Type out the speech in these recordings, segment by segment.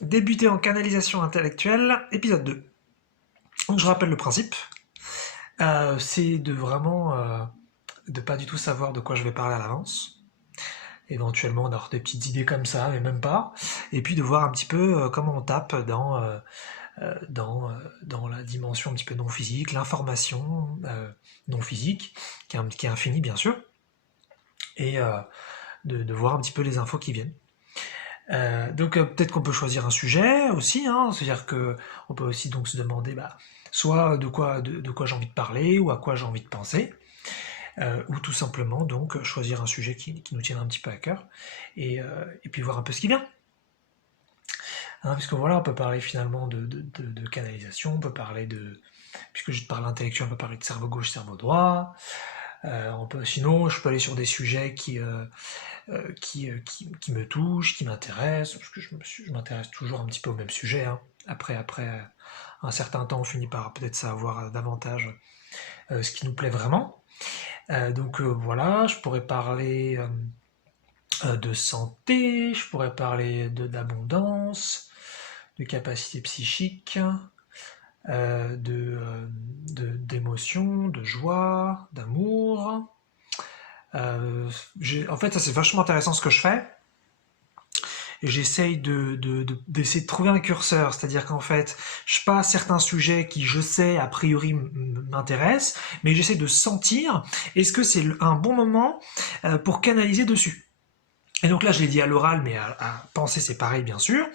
Débuter en canalisation intellectuelle, épisode 2. Donc je rappelle le principe, c'est de vraiment de pas du tout savoir de quoi je vais parler à l'avance, éventuellement d'avoir des petites idées comme ça, mais même pas, et puis de voir un petit peu comment on tape dans la dimension un petit peu non physique, l'information non physique, qui est infinie bien sûr, et de voir un petit peu les infos qui viennent. Donc peut-être qu'on peut choisir un sujet aussi, hein, c'est-à-dire que on peut aussi donc se demander soit de quoi j'ai envie de parler ou à quoi j'ai envie de penser, ou tout simplement donc choisir un sujet qui nous tienne un petit peu à cœur et puis voir un peu ce qui vient. Hein, puisque voilà, on peut parler finalement de canalisation, on peut parler puisque je parle intellectuel, on peut parler de cerveau gauche, cerveau droit. Sinon, je peux aller sur des sujets qui me touchent, qui m'intéressent, parce que je m'intéresse toujours un petit peu au même sujet. Hein. Après un certain temps, on finit par peut-être savoir davantage ce qui nous plaît vraiment. Voilà, je pourrais parler de santé, je pourrais parler d'abondance, de capacité psychique, d'émotion, de joie, d'amour. En fait, ça c'est vachement intéressant ce que je fais. Et j'essaye d'essayer de trouver un curseur, c'est-à-dire qu'en fait, je passe certains sujets qui, je sais, a priori m'intéressent, mais j'essaie de sentir est-ce que c'est un bon moment pour canaliser dessus. Et donc là, je l'ai dit à l'oral, mais à penser, c'est pareil, bien sûr.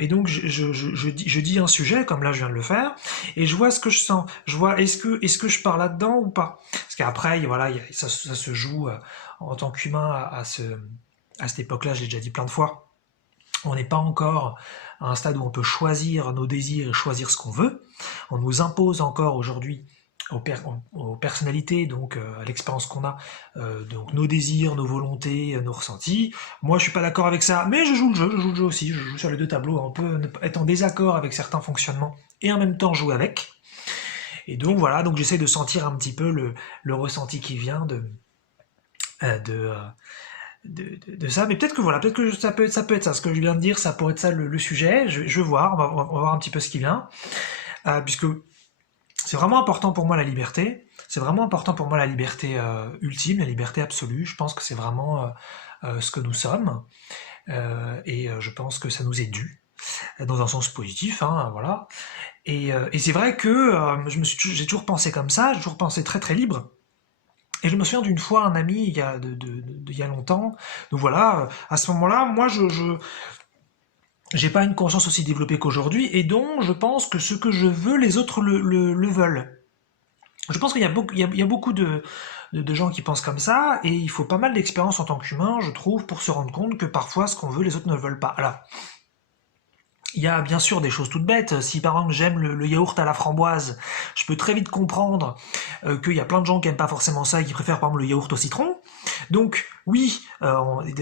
Et donc, je dis un sujet, comme là, je viens de le faire, et je vois ce que je sens. Je vois, est-ce que je pars là-dedans ou pas? Parce qu'après, voilà, ça se joue en tant qu'humain à cette époque-là, je l'ai déjà dit plein de fois. On n'est pas encore à un stade où on peut choisir nos désirs et choisir ce qu'on veut. On nous impose encore aujourd'hui aux personnalités, donc à l'expérience qu'on a, donc nos désirs, nos volontés, nos ressentis. Moi, je suis pas d'accord avec ça, mais je joue le jeu aussi, je joue sur les deux tableaux. On peut être en désaccord avec certains fonctionnements et en même temps jouer avec. Et donc voilà, donc j'essaie de sentir un petit peu le ressenti qui vient euh, de, euh, de ça, mais peut-être que voilà, peut-être que ça peut être ça, ce que je viens de dire, ça pourrait être ça le sujet, je vais voir, on va voir un petit peu ce qui vient, puisque c'est vraiment important pour moi la liberté, c'est vraiment important pour moi la liberté ultime, la liberté absolue, je pense que c'est vraiment ce que nous sommes, et je pense que ça nous est dû, dans un sens positif, hein, voilà, et c'est vrai que j'ai toujours pensé comme ça, j'ai toujours pensé très très libre. Et je me souviens d'une fois, un ami, il y a longtemps, donc voilà, à ce moment-là, moi, j'ai pas une conscience aussi développée qu'aujourd'hui, et donc je pense que ce que je veux, les autres le veulent. Je pense qu'il y a beaucoup, il y a beaucoup de gens qui pensent comme ça, et il faut pas mal d'expérience en tant qu'humain, je trouve, pour se rendre compte que parfois ce qu'on veut, les autres ne le veulent pas. Alors, il y a bien sûr des choses toutes bêtes. Si par exemple j'aime le yaourt à la framboise, je peux très vite comprendre qu'il y a plein de gens qui n'aiment pas forcément ça et qui préfèrent par exemple le yaourt au citron. Donc oui,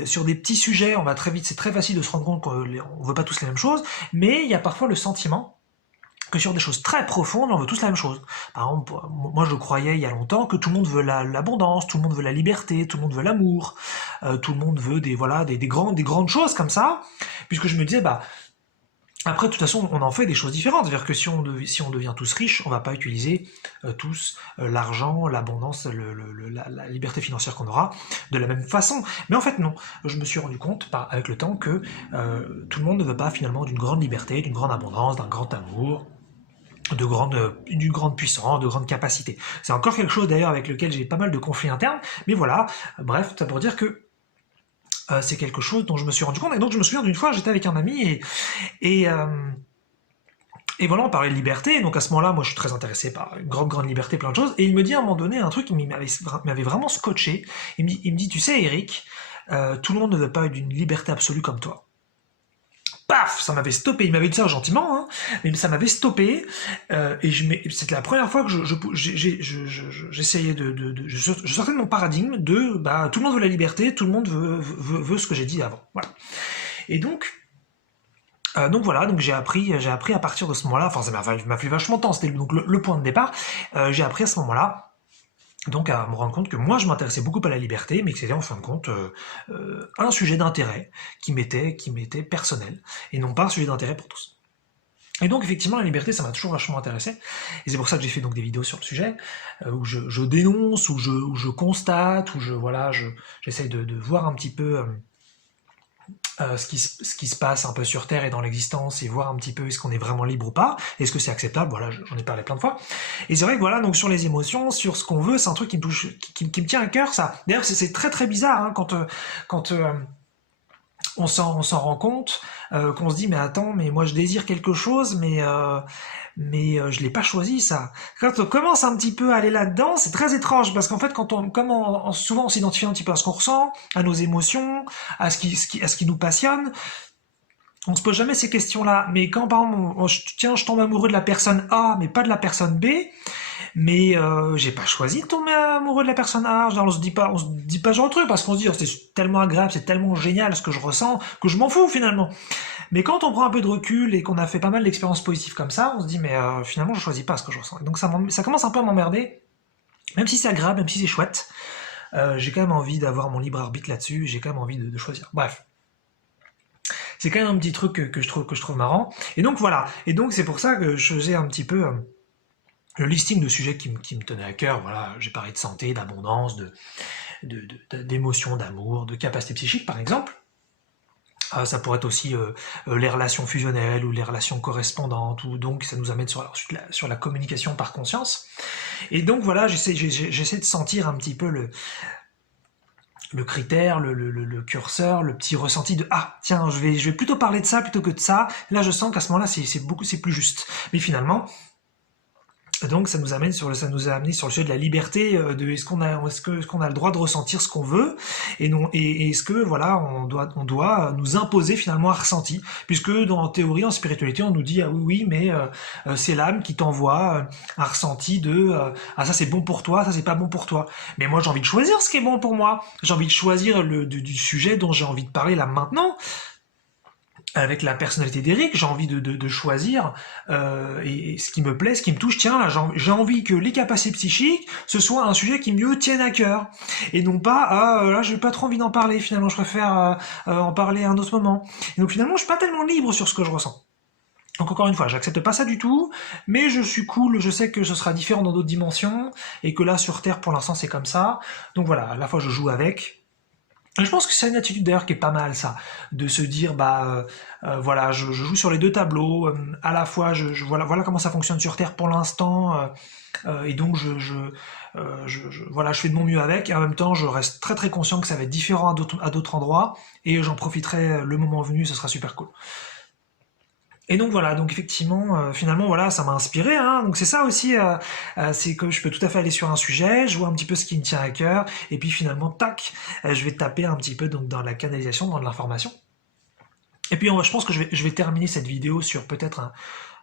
sur des petits sujets, on va très vite, c'est très facile de se rendre compte qu'on ne veut pas tous les mêmes choses, mais il y a parfois le sentiment que sur des choses très profondes, on veut tous la même chose. Par exemple, moi je croyais il y a longtemps que tout le monde veut l'abondance, tout le monde veut la liberté, tout le monde veut l'amour, tout le monde veut des grandes choses comme ça, puisque je me disais, après, de toute façon, on en fait des choses différentes. C'est-à-dire que si on devient tous riches, on va pas utiliser tous l'argent, l'abondance, la liberté financière qu'on aura de la même façon. Mais en fait, non. Je me suis rendu compte avec le temps que tout le monde ne veut pas finalement d'une grande liberté, d'une grande abondance, d'un grand amour, d'une grande puissance, de grandes capacités. C'est encore quelque chose d'ailleurs avec lequel j'ai pas mal de conflits internes. Mais voilà, bref, ça pour dire que c'est quelque chose dont je me suis rendu compte. Et donc je me souviens d'une fois, j'étais avec un ami et, euh, et voilà, on parlait de liberté, donc à ce moment-là, moi je suis très intéressé par une grande liberté, plein de choses, et il me dit à un moment donné un truc qui m'avait vraiment scotché, il me dit, tu sais Eric, tout le monde ne veut pas d'une liberté absolue comme toi. Paf, ça m'avait stoppé, il m'avait dit ça gentiment, hein, mais ça m'avait stoppé, c'était la première fois que j'essayais je sortais de mon paradigme de, tout le monde veut la liberté, tout le monde veut ce que j'ai dit avant, voilà. Et donc voilà, donc j'ai appris à partir de ce moment-là, enfin ça m'a fallu vachement de temps, c'était donc le point de départ, j'ai appris à ce moment-là Donc à me rendre compte que moi je m'intéressais beaucoup à la liberté, mais que c'était en fin de compte un sujet d'intérêt qui m'était personnel, et non pas un sujet d'intérêt pour tous. Et donc effectivement la liberté ça m'a toujours vachement intéressé, et c'est pour ça que j'ai fait donc des vidéos sur le sujet, où je dénonce, où je constate, où j'essaye de voir un petit peu ce qui se passe un peu sur Terre et dans l'existence, et voir un petit peu est-ce qu'on est vraiment libre ou pas, est-ce que c'est acceptable, voilà, j'en ai parlé plein de fois. Et c'est vrai que voilà, donc sur les émotions, sur ce qu'on veut, c'est un truc qui me touche, qui me tient à cœur, ça. D'ailleurs, c'est très très bizarre hein, quand on s'en rend compte, qu'on se dit mais attends, mais moi je désire quelque chose, mais je l'ai pas choisi ça. Quand on commence un petit peu à aller là-dedans, c'est très étrange parce qu'en fait, souvent on s'identifie un petit peu à ce qu'on ressent, à nos émotions, à ce qui nous passionne. On se pose jamais ces questions-là. Mais quand par exemple, tiens, je tombe amoureux de la personne A, mais pas de la personne B, mais j'ai pas choisi de tomber amoureux de la personne A. Genre, on se dit pas ce genre de truc parce qu'on se dit oh, c'est tellement agréable, c'est tellement génial ce que je ressens que je m'en fous finalement. Mais quand on prend un peu de recul et qu'on a fait pas mal d'expériences positives comme ça, on se dit mais finalement je choisis pas ce que je ressens. Et donc ça commence un peu à m'emmerder, même si c'est agréable, même si c'est chouette. J'ai quand même envie d'avoir mon libre arbitre là-dessus. J'ai quand même envie de choisir. Bref. C'est quand même un petit truc que je trouve marrant. Et donc voilà. Et donc c'est pour ça que je faisais un petit peu le listing de sujets qui me tenaient à cœur. Voilà, j'ai parlé de santé, d'abondance, d'émotions, d'amour, de capacité psychique par exemple. Ça pourrait être aussi les relations fusionnelles ou les relations correspondantes, ou donc ça nous amène sur la communication par conscience. Et donc voilà, j'essaie de sentir un petit peu le critère, le curseur, le petit ressenti de ah tiens je vais plutôt parler de ça plutôt que de ça. Là je sens qu'à ce moment-là c'est plus juste. Mais finalement donc ça nous a amené sur le sujet de la liberté, de est-ce qu'on a le droit de ressentir ce qu'on veut, et non, et est-ce que voilà on doit nous imposer finalement un ressenti, puisque en théorie, en spiritualité, on nous dit ah oui mais c'est l'âme qui t'envoie un ressenti de ah ça c'est bon pour toi, ça c'est pas bon pour toi. Mais moi j'ai envie de choisir ce qui est bon pour moi, j'ai envie de choisir du sujet dont j'ai envie de parler là maintenant. Avec la personnalité d'Eric, j'ai envie de choisir et ce qui me plaît, ce qui me touche. Tiens, là, j'ai envie que les capacités psychiques, ce soit un sujet qui me tienne à cœur. Et non pas, ah, là, j'ai pas trop envie d'en parler, finalement, je préfère en parler à un autre moment. Et donc finalement, je suis pas tellement libre sur ce que je ressens. Donc encore une fois, j'accepte pas ça du tout, mais je suis cool, je sais que ce sera différent dans d'autres dimensions, et que là, sur Terre, pour l'instant, c'est comme ça. Donc voilà, à la fois, je joue avec. Je pense que c'est une attitude d'ailleurs qui est pas mal ça, de se dire bah voilà je joue sur les deux tableaux, à la fois voilà comment ça fonctionne sur Terre pour l'instant, et donc voilà je fais de mon mieux avec, et en même temps je reste très très conscient que ça va être différent à d'autres endroits, et j'en profiterai le moment venu, ce sera super cool. Et donc voilà, donc effectivement, finalement voilà, ça m'a inspiré, hein. Donc c'est ça aussi, c'est que je peux tout à fait aller sur un sujet, je vois un petit peu ce qui me tient à cœur, et puis finalement, tac, je vais taper un petit peu donc dans la canalisation, dans de l'information. Et puis je pense que je vais terminer cette vidéo sur peut-être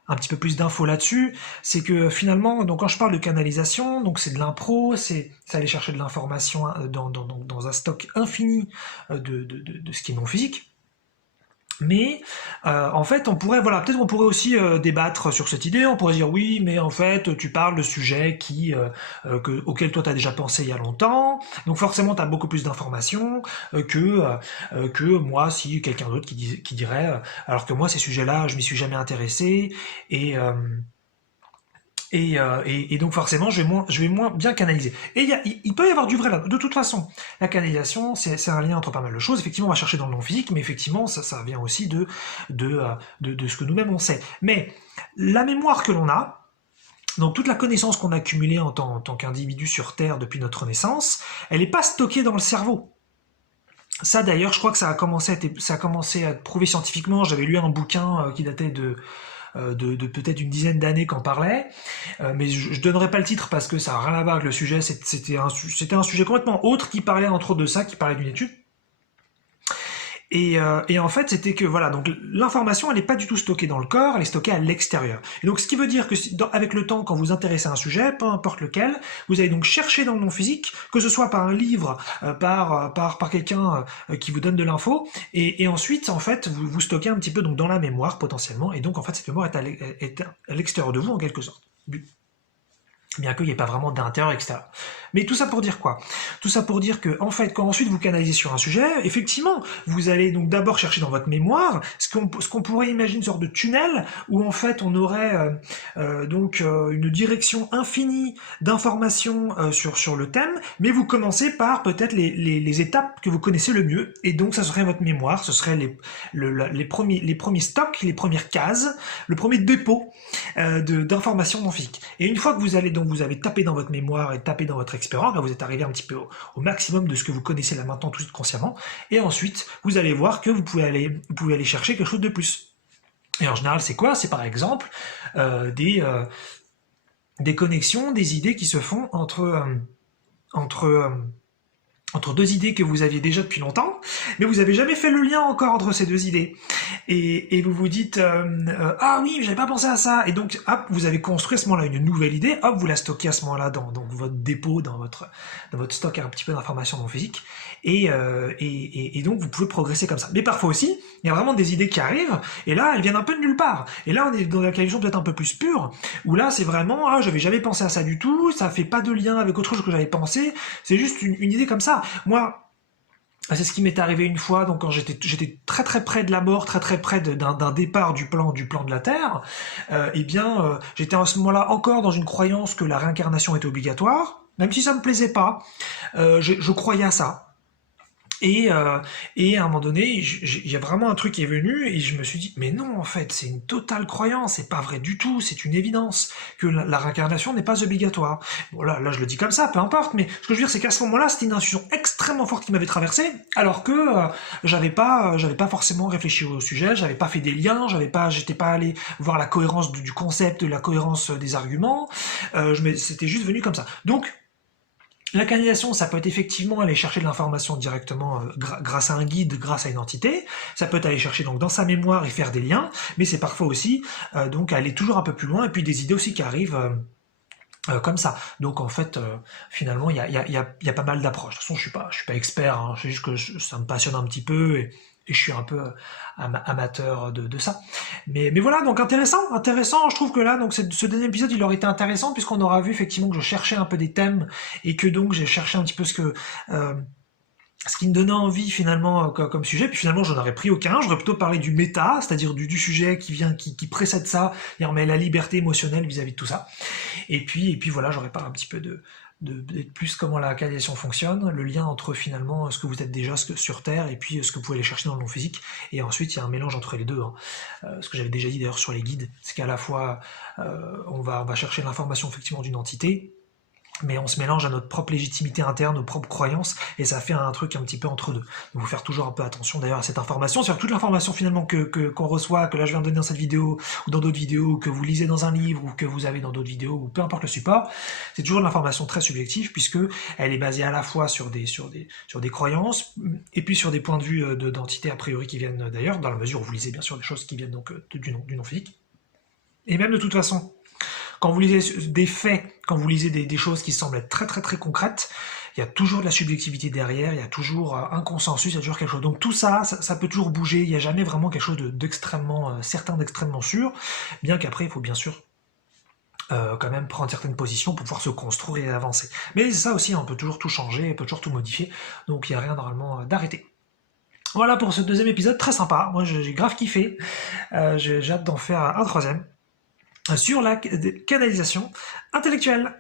un petit peu plus d'infos là-dessus. C'est que finalement, donc quand je parle de canalisation, donc c'est de l'impro, c'est aller chercher de l'information dans un stock infini de ce qui est non physique. Mais en fait, peut-être qu'on pourrait aussi débattre sur cette idée. On pourrait dire oui, mais en fait, tu parles de sujets auxquels toi tu as déjà pensé il y a longtemps. Donc forcément, tu as beaucoup plus d'informations que moi, si quelqu'un d'autre qui dirait. Alors que moi, ces sujets-là, je m'y suis jamais intéressé, et et donc forcément, je vais moins bien canaliser. Et il peut y avoir du vrai là. De toute façon, la canalisation, c'est un lien entre pas mal de choses. Effectivement, on va chercher dans le non physique, mais effectivement, ça vient aussi de ce que nous-mêmes on sait. Mais la mémoire que l'on a, donc toute la connaissance qu'on a accumulée en tant qu'individu sur Terre depuis notre naissance, elle n'est pas stockée dans le cerveau. Ça d'ailleurs, je crois que ça a commencé à être prouvé scientifiquement. J'avais lu un bouquin qui datait de peut-être une dizaine d'années qu'en parlait, mais je donnerai pas le titre parce que ça n'a rien à voir avec le sujet. C'était un sujet complètement autre qui parlait entre autres de ça, qui parlait d'une étude. Et en fait, c'était que voilà, donc l'information, elle n'est pas du tout stockée dans le corps, elle est stockée à l'extérieur. Et donc, ce qui veut dire que avec le temps, quand vous vous intéressez à un sujet, peu importe lequel, vous allez donc chercher dans le non physique, que ce soit par un livre, par quelqu'un qui vous donne de l'info, et ensuite, en fait, vous stockez un petit peu donc dans la mémoire potentiellement, et donc en fait, cette mémoire est à l'extérieur de vous en quelque sorte. bien qu'il n'y ait pas vraiment d'intérieur extérieur. Mais tout ça pour dire quoi? Tout ça pour dire que, en fait, quand ensuite vous canalisez sur un sujet, effectivement, vous allez donc d'abord chercher dans votre mémoire ce qu'on pourrait imaginer une sorte de tunnel où en fait on aurait une direction infinie d'informations sur le thème, mais vous commencez par peut-être les étapes que vous connaissez le mieux, et donc ça serait votre mémoire, ce serait les premiers stocks, les premières cases, le premier dépôt d'informations non physiques. Et une fois que vous avez tapé dans votre mémoire et tapé dans votre expérience, vous êtes arrivé un petit peu au maximum de ce que vous connaissez là maintenant tout consciemment, et ensuite vous allez voir que vous pouvez aller chercher quelque chose de plus. Et en général, c'est quoi? C'est par exemple des connexions, des idées qui se font entre deux idées que vous aviez déjà depuis longtemps, mais vous n'avez jamais fait le lien encore entre ces deux idées. Et vous vous dites ah oui, j'avais pas pensé à ça. Et donc, hop, vous avez construit à ce moment-là une nouvelle idée, hop, vous la stockez à ce moment-là dans votre dépôt, dans votre stock un petit peu d'informations non physiques. Et donc, vous pouvez progresser comme ça. Mais parfois aussi, il y a vraiment des idées qui arrivent, et là, elles viennent un peu de nulle part. Et là, on est dans la qualification peut-être un peu plus pure, où là, c'est vraiment, ah, j'avais jamais pensé à ça du tout, ça fait pas de lien avec autre chose que j'avais pensé, c'est juste une idée comme ça. Moi, c'est ce qui m'est arrivé une fois, donc quand j'étais très très près de la mort, très très près d'un départ du plan de la Terre, j'étais à ce moment-là encore dans une croyance que la réincarnation était obligatoire, même si ça me plaisait pas, je croyais à ça. Et à un moment donné, il y a vraiment un truc qui est venu et je me suis dit, mais non, en fait, c'est une totale croyance, c'est pas vrai du tout, c'est une évidence que la réincarnation n'est pas obligatoire. Bon, là, je le dis comme ça, peu importe, mais ce que je veux dire, c'est qu'à ce moment-là, c'était une intuition extrêmement forte qui m'avait traversé, alors que j'avais pas forcément réfléchi au sujet, j'avais pas fait des liens, j'étais pas allé voir la cohérence du concept, la cohérence des arguments, c'était juste venu comme ça. Donc, la canalisation, ça peut être effectivement aller chercher de l'information directement grâce à un guide, grâce à une entité. Ça peut être aller chercher donc dans sa mémoire et faire des liens, mais c'est parfois aussi donc aller toujours un peu plus loin et puis des idées aussi qui arrivent comme ça. Donc en fait, finalement, il y a pas mal d'approches. De toute façon, je suis pas expert, hein, c'est juste que ça me passionne un petit peu et je suis un peu amateur de ça. Mais voilà, donc intéressant, je trouve que là, donc ce dernier épisode, il aurait été intéressant puisqu'on aura vu effectivement que je cherchais un peu des thèmes et que donc j'ai cherché un petit peu ce qui me donnait envie finalement comme sujet, puis finalement j'en aurais pris aucun, j'aurais plutôt parlé du méta, c'est-à-dire du sujet qui précède ça, mais la liberté émotionnelle vis-à-vis de tout ça. Et puis voilà, j'aurais parlé un petit peu de plus comment la canalisation fonctionne, le lien entre finalement ce que vous êtes déjà sur Terre et puis ce que vous pouvez aller chercher dans le non physique. Et ensuite, il y a un mélange entre les deux. Hein. Ce que j'avais déjà dit d'ailleurs sur les guides, c'est qu'à la fois, on va chercher l'information effectivement d'une entité, mais on se mélange à notre propre légitimité interne, nos propres croyances, et ça fait un truc un petit peu entre deux. Donc, il faut faire toujours un peu attention d'ailleurs à cette information, c'est-à-dire toute l'information finalement qu'on reçoit, que là je viens de donner dans cette vidéo, ou dans d'autres vidéos, que vous lisez dans un livre, ou que vous avez dans d'autres vidéos, ou peu importe le support, c'est toujours de l'information très subjective, puisque elle est basée à la fois sur des croyances, et puis sur des points de vue d'entités a priori qui viennent d'ailleurs, dans la mesure où vous lisez bien sûr des choses qui viennent donc du non physique. Et même de toute façon, quand vous lisez des faits, quand vous lisez des choses qui semblent être très très très concrètes, il y a toujours de la subjectivité derrière, il y a toujours un consensus, il y a toujours quelque chose. Donc tout ça, ça peut toujours bouger, il n'y a jamais vraiment quelque chose d'extrêmement certain, d'extrêmement sûr, bien qu'après, il faut bien sûr quand même prendre certaines positions pour pouvoir se construire et avancer. Mais ça aussi, on peut toujours tout changer, on peut toujours tout modifier, donc il n'y a rien normalement d'arrêté. Voilà pour ce deuxième épisode, très sympa, moi j'ai grave kiffé, j'ai hâte d'en faire un troisième sur la canalisation intellectuelle.